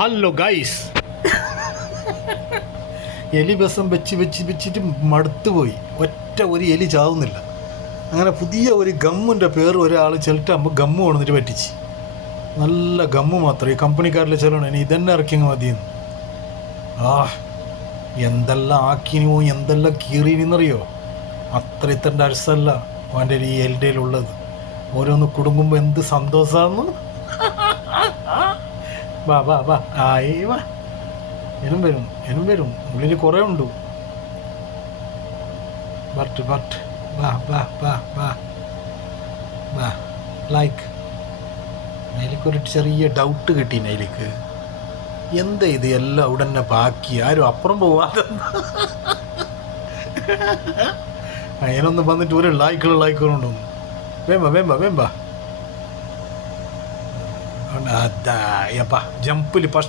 Hello guys, എലി ബസം വെച്ചിട്ട് മടുത്തുപോയി. ഒരു എലി ചാവുന്നില്ല. അങ്ങനെ പുതിയ ഒരു ഗമ്മിൻ്റെ പേര് ഒരാൾ ചെലുട്ടാകുമ്പോൾ ഗമ്മ് കൊണ്ടുവന്നിട്ട് പറ്റിച്ച്. നല്ല ഗമ്മ് മാത്രം ഈ കമ്പനിക്കാരിൽ ചെല്ലണം. ഇനി ഇതന്നെ ഇറക്കിങ്ങ് മതിയെന്ന്. എന്തെല്ലാം ആക്കിനോ, എന്തെല്ലാം കീറിനെന്നറിയോ. അത്ര ഇത്തൻ്റെ അരസല്ല അവൻ്റെ ഈ എൽഡയിലുള്ളത്. ഓരോന്ന് കുടുങ്ങുമ്പോൾ എന്ത് സന്തോഷമാണെന്ന്. വാ വാ വാ, ആയി വാ. എനും വരും ഉള്ളിൽ കുറേ ഉണ്ട്. ബട്ട് വാ വാ വാ വാ വാ. ലൈക്ക് അതിലേക്കൊരു ചെറിയ ഡൗട്ട് കിട്ടീന്. അതിലേക്ക് എന്താ ഇത് എല്ലാം അവിടെ തന്നെ ബാക്കി, ആരും അപ്പുറം പോവാതെ. അതിനൊന്നും വന്നിട്ട് ഒരു ലായ്ക്കളുണ്ടോന്നു. വേമ്പ അതാ ജമ്പിൽ ഫസ്റ്റ്